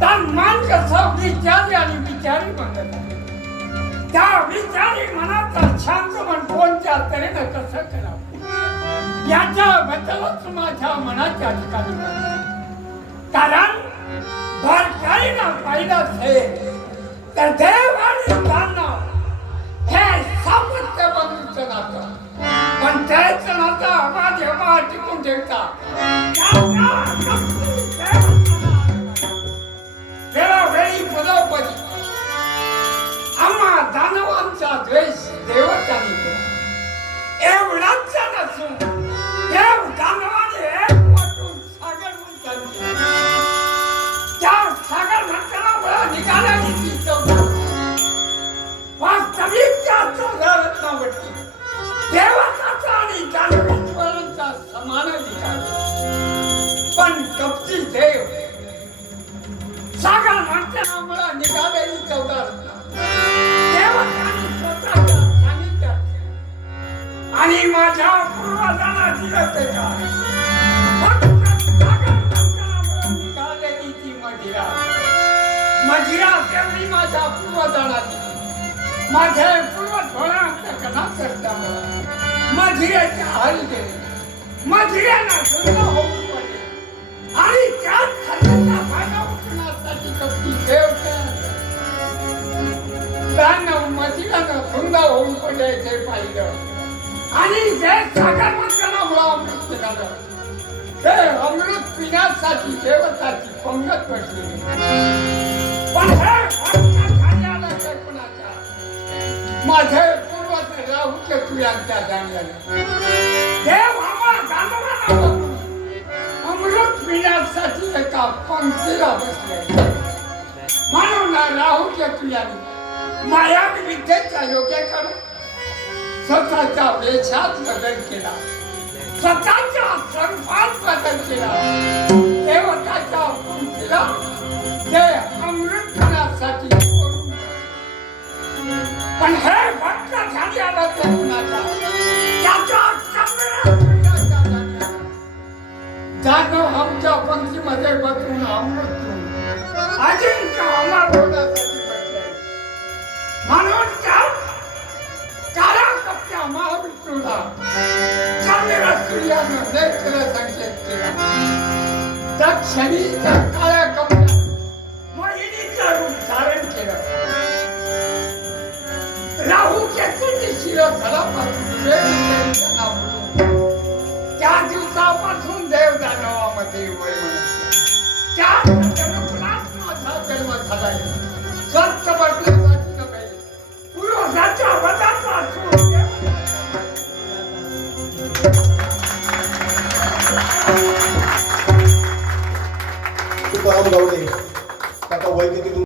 तर मन विचारी आणि विचारी म्हणत आहे. त्या विचारी मनाचा शांत मन कोणत्या तऱ्हेनं कसं करावं? याच्याबद्दलच माझ्या मनाच्या ठिकाणी कारण बारकाईनं पाहिलं हे तर देव आणि दानव हे सापत्य बंधूचं नातं. पण त्याचं नातं माझे मा टिकून ठेवता. देवतांनी केला एवढाच नसून देव दानवाने एक वाटून सागर मंथन केलं. त्या सागर मंथनामुळे निघालेली ती चौदा वास्तविक त्या चौदा रत्नावटी देवताचा आणि दानवेश्वरांचा समान अधिकार पण कपटी देव सागर मंथनामुळे माझ्या ते काय फक्त सागर मंथनामुळे निघालेली ती मदिरा मदिरा तेवढी माझ्या पूर्वजांना दिली माझे पूर्वज कणा करता मधिरेच्या हरी गेले मधिरेना सुंदर होऊन पडले आणि त्याच हल्ल्याचा फायदा उठवण्यासाठी कपटी देव त्यांना मधिरानं सुंदर होऊन पडले ते पाहिलं. आणि जे सागर मंथनामुळे अमृत निघालं ते अमृत पिण्यासाठी देवताची पंगत बसली पण हे माझे पूर्वज राहू केतू यांच्या देव आम्हा अमृत पिण्यासाठी एका पंक्तीला बसले. म्हणून राहू केतू यांनी माया विद्येच्या योग्य करून स्वतःच्या वेशात बदल केला. स्वतःच्या स्वरूपात बदल केला. देवताच्या मूर्तीला ते अमृत करण्यासाठी पण हे भक्त झाली ते कुणाचा? त्याच्या कमरेत जाणव आमच्या पंक्तीमध्ये बसून अमृत अजिंक्य अमर होण्यासाठी म्हणून महाविष्णूला चंद्र सूर्यानं नेत्र संकेत केला त्या क्षणी काळ्या कपड्या मोहिनीचं रूप धारण केलं. राहू केतूची शिर घरापासून त्या दिवसापासून देव दानवामध्ये वय त्या जन्मकुलात माझा जन्म झालाय? लावले आता वैद्यकीय